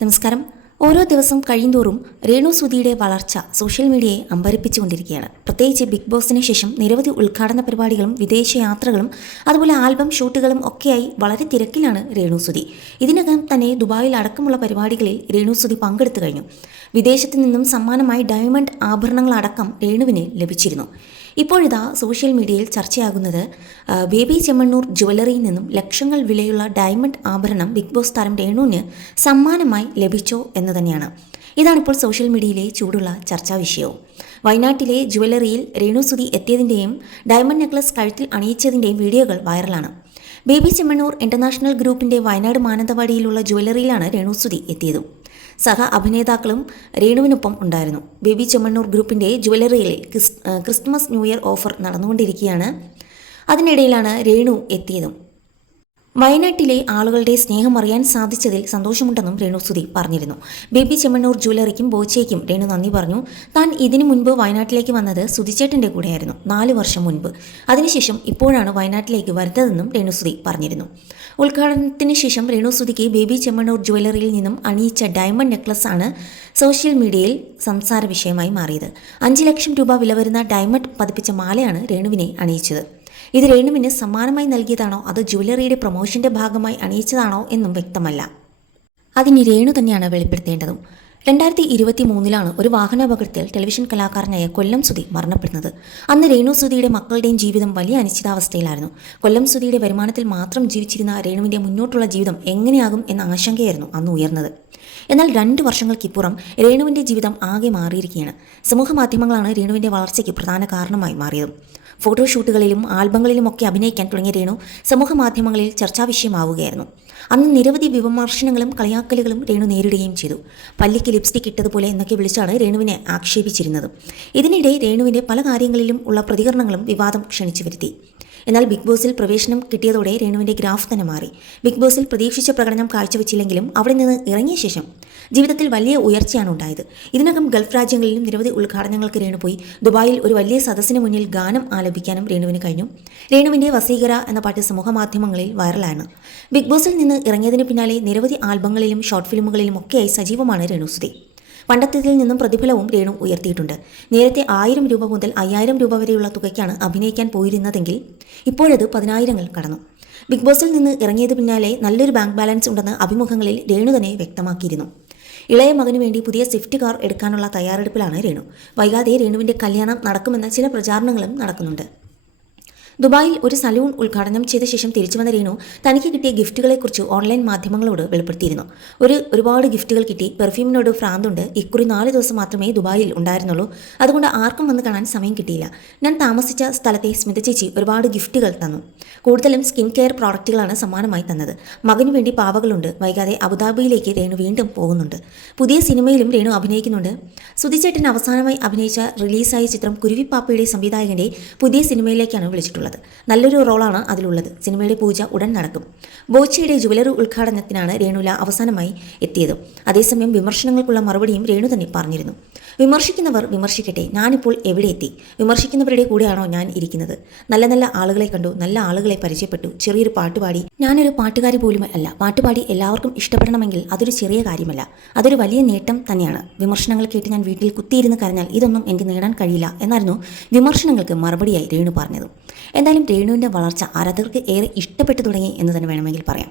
നമസ്കാരം. ഓരോ ദിവസം കഴിയുന്തോറും രേണു സുധിയുടെ വളർച്ച സോഷ്യൽ മീഡിയയെ അമ്പരപ്പിച്ചുകൊണ്ടിരിക്കുകയാണ്. പ്രത്യേകിച്ച് ബിഗ് ബോസിന് ശേഷം നിരവധി ഉദ്ഘാടന പരിപാടികളും വിദേശ യാത്രകളും അതുപോലെ ആൽബം ഷൂട്ടുകളും ഒക്കെയായി വളരെ തിരക്കിലാണ് രേണു സുധി. ഇതിനകം തന്നെ ദുബായിൽ അടക്കമുള്ള പരിപാടികളിൽ രേണു സുധി പങ്കെടുത്തു കഴിഞ്ഞു. വിദേശത്തു നിന്നും സമ്മാനമായി ഡയമണ്ട് ആഭരണങ്ങളടക്കം രേണുവിന് ലഭിച്ചിരുന്നു. ഇപ്പോഴിതാ സോഷ്യൽ മീഡിയയിൽ ചർച്ചയാകുന്നത് ബേബി ചെമ്മണ്ണൂർ ജുവലറിയിൽ നിന്നും ലക്ഷങ്ങൾ വിലയുള്ള ഡയമണ്ട് ആഭരണം ബിഗ് ബോസ് താരം രേണുവിന് സമ്മാനമായി ലഭിച്ചോ എന്ന് തന്നെയാണ്. ഇതാണിപ്പോൾ സോഷ്യൽ മീഡിയയിലെ ചൂടുള്ള ചർച്ചാ വിഷയവും. വയനാട്ടിലെ ജുവലറിയിൽ രേണു സുധി എത്തിയതിൻ്റെയും ഡയമണ്ട് നെക്ലസ് കഴുത്തിൽ അണിയിച്ചതിൻ്റെയും വീഡിയോകൾ വൈറലാണ്. ബേബി ചെമ്മണ്ണൂർ ഇന്റർനാഷണൽ ഗ്രൂപ്പിന്റെ വയനാട് മാനന്തവാടിയിലുള്ള ജുവലറിയിലാണ് രേണു സുധി എത്തിയത്. സഹ അഭിനേതാക്കളും രേണുവിനൊപ്പം ഉണ്ടായിരുന്നു. ബേബി ചെമ്മണ്ണൂർ ഗ്രൂപ്പിന്റെ ജുവലറിയിൽ ക്രിസ്മസ് ന്യൂ ഇയർ ഓഫർ നടന്നുകൊണ്ടിരിക്കുകയാണ്. അതിനിടയിലാണ് രേണു എത്തിയതും. വയനാട്ടിലെ ആളുകളുടെ സ്നേഹം അറിയാൻ സാധിച്ചതിൽ സന്തോഷമുണ്ടെന്നും രേണു സുധി പറഞ്ഞിരുന്നു. ബേബി ചെമ്മണ്ണൂർ ജുവലറിക്കും ബോച്ചയ്ക്കും രേണു നന്ദി പറഞ്ഞു. താൻ ഇതിനു മുൻപ് വയനാട്ടിലേക്ക് വന്നത് സുധിച്ചേട്ടൻ്റെ കൂടെയായിരുന്നു 4 വർഷം മുൻപ്. അതിനുശേഷം ഇപ്പോഴാണ് വയനാട്ടിലേക്ക് വരുന്നതെന്നും രേണു സുധി പറഞ്ഞിരുന്നു. ഉദ്ഘാടനത്തിന് ശേഷം രേണു സുധിക്ക് ബേബി ചെമ്മണ്ണൂർ ജുവലറിയിൽ നിന്നും അണിയിച്ച ഡയമണ്ട് നെക്ലസ് ആണ് സോഷ്യൽ മീഡിയയിൽ സംസാര വിഷയമായി മാറിയത്. 5 ലക്ഷം രൂപ വില വരുന്ന ഡയമണ്ട് പതിപ്പിച്ച മാലയാണ് രേണുവിനെ അണിയിച്ചത്. ഇത് രേണുവിന് സമ്മാനമായി നൽകിയതാണോ അതോ ജുവലറിയുടെ പ്രൊമോഷന്റെ ഭാഗമായി അണിയിച്ചതാണോ എന്നും വ്യക്തമല്ല. അതിന് രേണു തന്നെയാണ് വെളിപ്പെടുത്തേണ്ടതും. 2023 ഒരു വാഹനാപകടത്തിൽ ടെലിവിഷൻ കലാകാരനായ കൊല്ലം സുധി മരണപ്പെടുന്നത്. അന്ന് രേണു സുധിയുടെ മക്കളുടെയും ജീവിതം വലിയ അനിശ്ചിതാവസ്ഥയിലായിരുന്നു. കൊല്ലം സുധിയുടെ വരുമാനത്തിൽ മാത്രം ജീവിച്ചിരുന്ന രേണുവിൻ്റെ മുന്നോട്ടുള്ള ജീവിതം എങ്ങനെയാകും എന്ന ആശങ്കയായിരുന്നു അന്ന് ഉയർന്നത്. എന്നാൽ 2 വർഷങ്ങൾക്കിപ്പുറം രേണുവിൻ്റെ ജീവിതം ആകെ മാറിയിരിക്കുകയാണ്. സമൂഹ മാധ്യമങ്ങളാണ് രേണുവിൻ്റെ വളർച്ചയ്ക്ക് പ്രധാന കാരണമായി മാറിയത്. ഫോട്ടോഷൂട്ടുകളിലും ആൽബങ്ങളിലുമൊക്കെ അഭിനയിക്കാൻ തുടങ്ങിയ രേണു സമൂഹ മാധ്യമങ്ങളിൽ ചർച്ചാ വിഷയമാവുകയായിരുന്നു. അന്ന് നിരവധി വിമർശനങ്ങളും കളിയാക്കലുകളും രേണു നേരിടുകയും ചെയ്തു. പല്ലിക്ക് ലിപ്സ്റ്റിക് ഇട്ടതുപോലെ എന്നൊക്കെ വിളിച്ചാണ് രേണുവിനെ ആക്ഷേപിച്ചിരുന്നത്. ഇതിനിടെ രേണുവിൻ്റെ പല കാര്യങ്ങളിലും ഉള്ള പ്രതികരണങ്ങളും വിവാദം ക്ഷണിച്ചു വരുത്തി. എന്നാൽ ബിഗ് ബോസിൽ പ്രവേശനം കിട്ടിയതോടെ രേണുവിൻ്റെ ഗ്രാഫ് തന്നെ മാറി. ബിഗ് ബോസിൽ പ്രതീക്ഷിച്ച പ്രകടനം കാഴ്ചവെച്ചില്ലെങ്കിലും അവിടെ നിന്ന് ഇറങ്ങിയ ശേഷം ജീവിതത്തിൽ വലിയ ഉയർച്ചയാണ് ഉണ്ടായത്. ഇതിനകം ഗൾഫ് രാജ്യങ്ങളിലും നിരവധി ഉദ്ഘാടനങ്ങൾക്ക് രേണു പോയി. ദുബായിൽ ഒരു വലിയ സദസ്സിന് മുന്നിൽ ഗാനം ആലപിക്കാനും രേണുവിന് കഴിഞ്ഞു. രേണുവിൻ്റെ വസീകര എന്ന പാട്ട് സമൂഹ മാധ്യമങ്ങളിൽ വൈറലാണ്. ബിഗ് ബോസിൽ നിന്ന് ഇറങ്ങിയതിന് പിന്നാലെ നിരവധി ആൽബങ്ങളിലും ഷോർട്ട് ഫിലിമുകളിലും ഒക്കെയായി സജീവമാണ് രേണു സുധി. പണ്ടത്തേതിൽ നിന്നും പ്രതിഫലവും രേണു ഉയർത്തിയിട്ടുണ്ട്. നേരത്തെ 1000 രൂപ മുതൽ 5000 രൂപ വരെയുള്ള തുകയ്ക്കാണ് അഭിനയിക്കാൻ പോയിരുന്നതെങ്കിൽ ഇപ്പോഴത് 10,000 കടന്നു. ബിഗ് ബോസിൽ നിന്ന് ഇറങ്ങിയത് പിന്നാലെ നല്ലൊരു ബാങ്ക് ബാലൻസ് ഉണ്ടെന്ന് അഭിമുഖങ്ങളിൽ രേണു തന്നെ വ്യക്തമാക്കിയിരുന്നു. ഇളയ മകനു വേണ്ടി പുതിയ സ്വിഫ്റ്റ് കാർ എടുക്കാനുള്ള തയ്യാറെടുപ്പിലാണ് രേണു. വൈകാതെ രേണുവിൻ്റെ കല്യാണം നടക്കുമെന്ന ചില പ്രചാരണങ്ങളും നടക്കുന്നുണ്ട്. ദുബായിൽ ഒരു സലൂൺ ഉദ്ഘാടനം ചെയ്ത ശേഷം തിരിച്ചു വന്ന രേണു തനിക്ക് കിട്ടിയ ഗിഫ്റ്റുകളെക്കുറിച്ച് ഓൺലൈൻ മാധ്യമങ്ങളോട് വെളിപ്പെടുത്തിയിരുന്നു. ഒരുപാട് ഗിഫ്റ്റുകൾ കിട്ടി. പെർഫ്യൂമിനോട് ഭ്രാന്തുണ്ട്. ഇക്കുറി 4 ദിവസം മാത്രമേ ദുബായിൽ ഉണ്ടായിരുന്നുള്ളൂ. അതുകൊണ്ട് ആർക്കും വന്ന് കാണാൻ സമയം കിട്ടിയില്ല. ഞാൻ താമസിച്ച സ്ഥലത്തെ സ്മിത ചേച്ചി ഒരുപാട് ഗിഫ്റ്റുകൾ തന്നു. കൂടുതലും സ്കിൻ കെയർ പ്രോഡക്റ്റുകളാണ് സമ്മാനമായി തന്നത്. മകനു വേണ്ടി പാവകളുണ്ട്. വൈകാതെ അബുദാബിയിലേക്ക് രേണു വീണ്ടും പോകുന്നുണ്ട്. പുതിയ സിനിമയിലും രേണു അഭിനയിക്കുന്നുണ്ട്. സുധിച്ചേട്ടൻ അവസാനമായി അഭിനയിച്ച റിലീസായ ചിത്രം കുരുവിപ്പാപ്പയുടെ സംവിധായകൻ്റെ പുതിയ സിനിമയിലേക്കാണ് വിളിച്ചിട്ടുള്ളത്. നല്ലൊരു റോളാണ് അതിലുള്ളത്. സിനിമയുടെ പൂജ ഉടൻ നടക്കും. ബോച്ചയുടെ ജുവലറി ഉദ്ഘാടനത്തിനാണ് രേണുല അവസാനമായി എത്തിയത്. അതേസമയം വിമർശനങ്ങൾക്കുള്ള മറുപടിയും രേണു തന്നെ പറഞ്ഞിരുന്നു. വിമർശിക്കുന്നവർ വിമർശിക്കട്ടെ, ഞാനിപ്പോൾ എവിടെ എത്തി? വിമർശിക്കുന്നവരുടെ കൂടെയാണോ ഞാൻ ഇരിക്കുന്നത്? നല്ല നല്ല ആളുകളെ കണ്ടു, നല്ല ആളുകളെ പരിചയപ്പെട്ടു, ചെറിയൊരു പാട്ടുപാടി. ഞാനൊരു പാട്ടുകാരി പോലും അല്ല. പാട്ടുപാടി എല്ലാവർക്കും ഇഷ്ടപ്പെടണമെങ്കിൽ അതൊരു ചെറിയ കാര്യമല്ല, അതൊരു വലിയ നേട്ടം തന്നെയാണ്. വിമർശനങ്ങൾ കേട്ട് ഞാൻ വീട്ടിൽ കുത്തിയിരുന്ന് കരഞ്ഞാൽ ഇതൊന്നും എനിക്ക് നേടാൻ കഴിയില്ല എന്നായിരുന്നു വിമർശനങ്ങൾക്ക് മറുപടിയായി രേണു പറഞ്ഞത്. എന്തായാലും രേണുവിൻ്റെ വളർച്ച ആരാധകർക്ക് ഏറെ ഇഷ്ടപ്പെട്ടു തുടങ്ങി എന്ന് തന്നെ വേണമെങ്കിൽ പറയാം.